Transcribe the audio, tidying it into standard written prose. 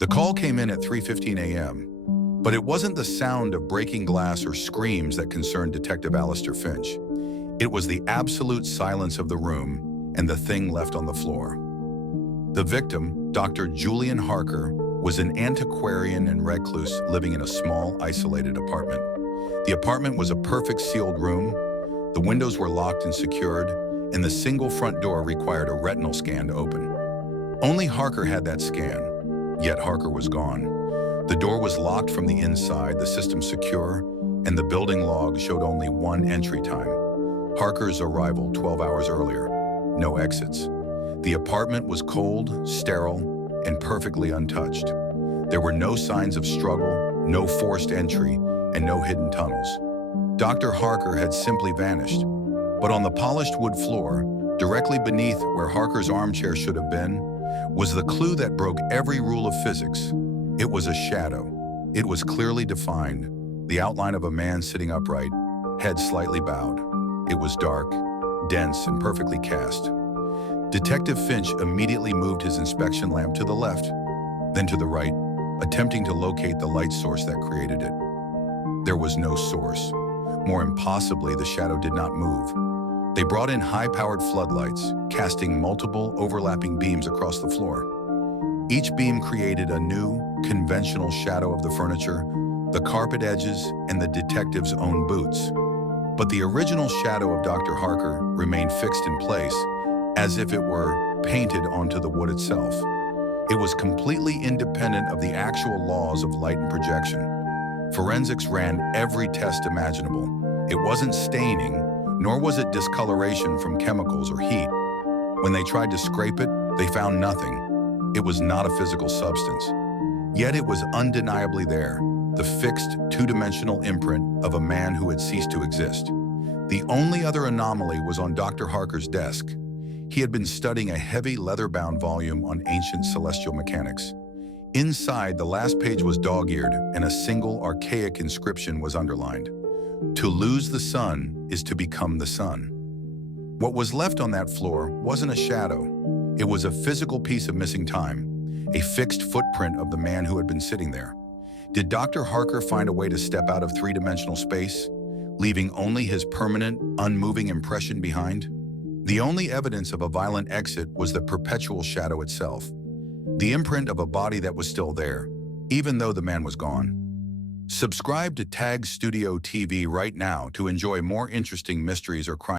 The call came in at 3:15 a.m., but it wasn't the sound of breaking glass or screams that concerned Detective Alistair Finch. It was the absolute silence of the room and the thing left on the floor. The victim, Dr. Julian Harker, was an antiquarian and recluse living in a small, isolated apartment. The apartment was a perfect sealed room. The windows were locked and secured, and the single front door required a retinal scan to open. Only Harker had that scan, yet Harker was gone. The door was locked from the inside, the system secure, and the building log showed only one entry time. Harker's arrival 12 hours earlier. No exits. The apartment was cold, sterile, and perfectly untouched. There were no signs of struggle, no forced entry, and no hidden tunnels. Dr. Harker had simply vanished. But on the polished wood floor, directly beneath where Harker's armchair should have been, was the clue that broke every rule of physics. It was a shadow. It was clearly defined, the outline of a man sitting upright, head slightly bowed. It was dark, dense, and perfectly cast. Detective Finch immediately moved his inspection lamp to the left, then to the right, attempting to locate the light source that created it. There was no source. More impossibly, the shadow did not move. They brought in high-powered floodlights, casting multiple overlapping beams across the floor. Each beam created a new, conventional shadow of the furniture, the carpet edges, and the detective's own boots. But the original shadow of Dr. Harker remained fixed in place, as if it were painted onto the wood itself. It was completely independent of the actual laws of light and projection. Forensics ran every test imaginable. It wasn't staining, nor was it discoloration from chemicals or heat. When they tried to scrape it, they found nothing. It was not a physical substance. Yet it was undeniably there, the fixed, two-dimensional imprint of a man who had ceased to exist. The only other anomaly was on Dr. Harker's desk. He had been studying a heavy leather-bound volume on ancient celestial mechanics. Inside, the last page was dog-eared, and a single archaic inscription was underlined. "To lose the sun is to become the sun." What was left on that floor wasn't a shadow. It was a physical piece of missing time, a fixed footprint of the man who had been sitting there. Did Dr. Harker find a way to step out of three-dimensional space, leaving only his permanent, unmoving impression behind? The only evidence of a violent exit was the perpetual shadow itself, the imprint of a body that was still there, even though the man was gone. Subscribe to Tag Studio TV right now to enjoy more interesting mysteries or crimes.